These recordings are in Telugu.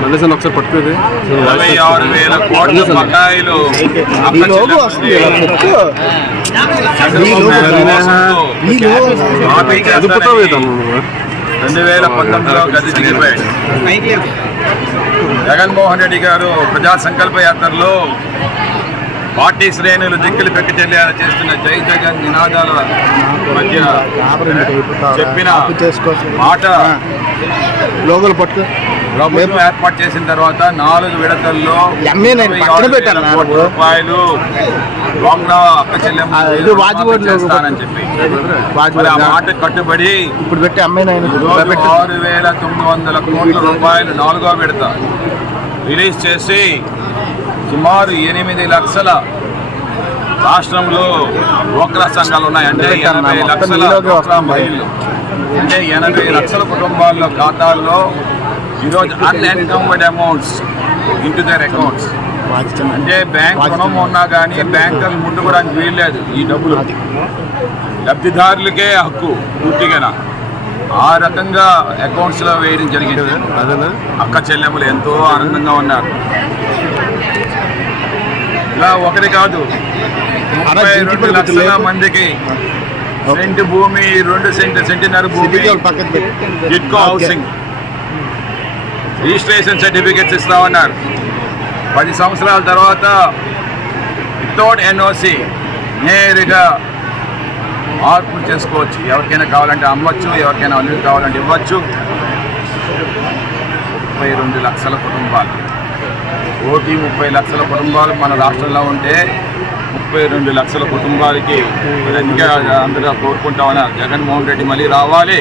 మళ్ళీ ఒకసారి పట్టుకోది ఇరవై ఆరు వేల కోట్ల బకాయిలు రెండు వేల పంతొమ్మిదిలో గది దిగిపోయాడు జగన్మోహన్ రెడ్డి గారు ప్రజా సంకల్ప యాత్రలో పార్టీ శ్రేణులు దిక్కులు పెక్కచెల్లేలా చేస్తున్న జై జగన్ నినాదాల మధ్య చెప్పిన మాట లోగలు పట్టుకో ప్రభుత్వం ఏర్పాటు చేసిన తర్వాత నాలుగు విడతల్లో. రూపాయలు డోక్రా అక్క చెప్పి ఆ. మాట కట్టుబడి ఇప్పుడు పెట్టి ఆరు వేల తొమ్మిది వందల కోట్ల రూపాయలు నాలుగో విడత రిలీజ్ చేసి సుమారు ఎనిమిది లక్షల రాష్ట్రంలో డ్వాక్రా సంఘాలు ఉన్నాయి అంటే పెట్టాను ఎనభై లక్షల. మహిళలు అంటే ఎనభై లక్షల కుటుంబాల్లో ఖాతాల్లో ఈరోజు unencumbered amounts into their accounts అంటే బ్యాంక్ రుణం ఉన్నా కానీ బ్యాంకర్లు ముట్టుకోవడానికి వీల్లేదు ఈ డబ్బులు. లబ్ధిదారులకే హక్కు పూర్తిగా ఆ రకంగా అకౌంట్స్లో వేయడం జరిగింది. అక్క చెల్లెములు ఎంతో ఆనందంగా ఉన్నారు. ఇలా ఒకటి కాదు. ముప్పై రెండు లక్షల మందికి సెంటు భూమి రెండు సెంట్ సెంటినర్ భూమి జిట్కో హౌసింగ్ రిజిస్ట్రేషన్ సర్టిఫికెట్స్ ఇస్తామన్నారు పది సంవత్సరాల తర్వాత వితౌట్ ఎన్ఓసి నేరుగా మార్పు చేసుకోవచ్చు. ఎవరికైనా కావాలంటే అమ్మవచ్చు ఎవరికైనా అల్లుడు కావాలంటే ఇవ్వచ్చు. ముప్పై రెండు లక్షల కుటుంబాలు. కోటి ముప్పై లక్షల కుటుంబాలు మన రాష్ట్రంలో ఉంటే ముప్పై రెండు లక్షల కుటుంబాలకి ఇంకా అందరూ కోరుకుంటా ఉన్నారు జగన్మోహన్ రెడ్డి మళ్ళీ రావాలి.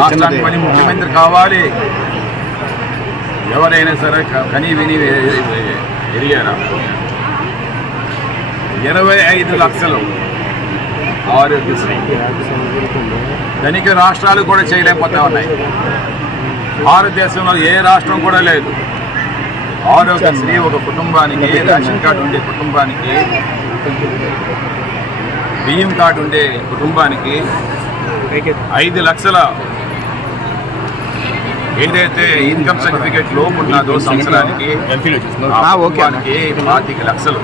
రాష్ట్రానికి పని ముఖ్యమంత్రి కావాలి. ఎవరైనా సరే కని విని ఎరిగారా? ఇరవై ఐదు లక్షలు ఆరోగ్యశ్రీ. ధనిక రాష్ట్రాలు కూడా చేయలేకపోతా ఉన్నాయి. భారతదేశంలో ఏ రాష్ట్రం కూడా లేదు. ఆరోగ్యశ్రీ ఒక కుటుంబానికి రేషన్ కార్డు ఉండే కుటుంబానికి బియ్యం కార్డు ఉండే కుటుంబానికి ఐదు లక్షల ఏదైతే ఇన్కమ్ సర్టిఫికేట్ లోపు ఉన్నదో సంవత్సరానికి. కుటుంబానికి పాతిక లక్షలు.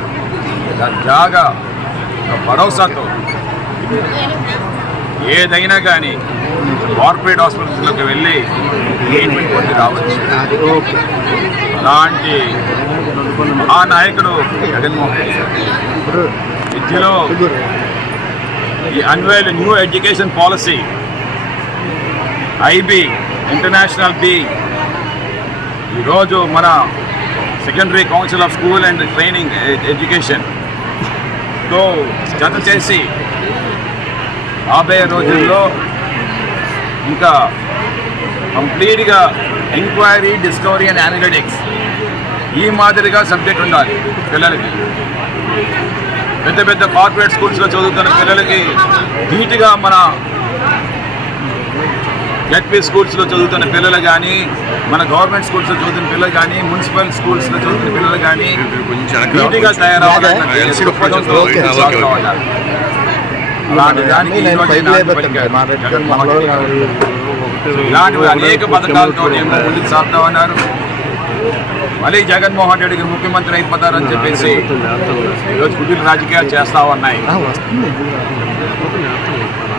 జాగా ఒక భరోసాతో ఏదైనా కానీ కార్పొరేట్ హాస్పిటల్స్లోకి వెళ్ళి ట్రీట్మెంట్ పొంది రావచ్చు అలాంటి ఆ నాయకుడు జగన్మోహన్ రెడ్డి గారు. విద్యలో ఈ unveil new education policy IB international B ఈరోజు మన secondary council of school and training ఎడ్యుకేషన్తో జత చేసి రాబోయే రోజుల్లో ఇంకా కంప్లీట్గా ఎంక్వైరీ డిస్కవరీ అండ్ అనలిటిక్స్ ఈ మాదిరిగా సబ్జెక్ట్ ఉండాలి పిల్లలకి. పెద్ద పెద్ద కార్పొరేట్ స్కూల్స్లో చదువుతున్న పిల్లలకి ధీటుగా మన జడ్పీ స్కూల్స్లో చదువుతున్న పిల్లలు కానీ మన గవర్నమెంట్ స్కూల్స్లో చదువుతున్న పిల్లలు కానీ మున్సిపల్ స్కూల్స్లో చదువుతున్న పిల్లలు కానీ ధీటుగా సాగుతూ ఉన్నారు. అలాంటి దానికి ఈ రోజు నాటి పలికారు జగన్మోహన్ రెడ్డి గారు. ఇలాంటి అనేక పథకాలతో ముందుకు సాగుతా ఉన్నారు మళ్ళీ జగన్మోహన్ రెడ్డికి ముఖ్యమంత్రి అయిపోతారని చెప్పేసి ఈరోజు కుటీర రాజకీయాలు చేస్తా ఉన్నాయి.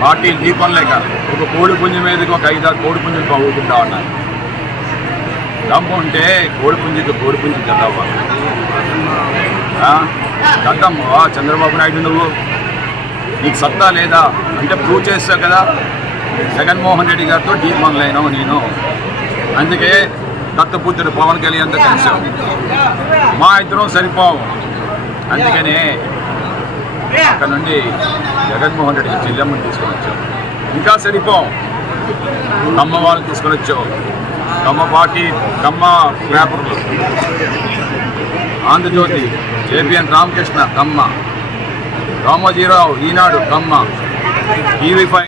పార్టీ దీపం లేక ఒక కోడి పుంజు మీదకి ఒక ఐదారు కోడి పుంజులు పంపుకుంటా ఉన్నారు. దమ్ము ఉంటే కోడి పుంజుకి కోడి పుంజు చదవ్వా చద్దమ్మా చంద్రబాబు నాయుడు నువ్వు? నీకు సత్తా లేదా అంటే ప్రూవ్ చేస్తావు కదా. జగన్మోహన్ రెడ్డి గారితో దీపం నేను. అందుకే దత్తపుత్రుడు పవన్ కళ్యాణ్తో కలిసాం. మా ఇద్దరం సరిపోవు. అందుకనే అక్కడ నుండి జగన్మోహన్ రెడ్డి చెల్లెమ్మని తీసుకొని వచ్చాం. ఇంకా సరిపోం కమ్మ వాళ్ళని తీసుకొని వచ్చావు. కమ్మ పార్టీ కమ్మ పేపర్లు. Andhra Jyothi JPN Ramakrishna Kamma. Ramoji Rao Eenadu Kamma TV five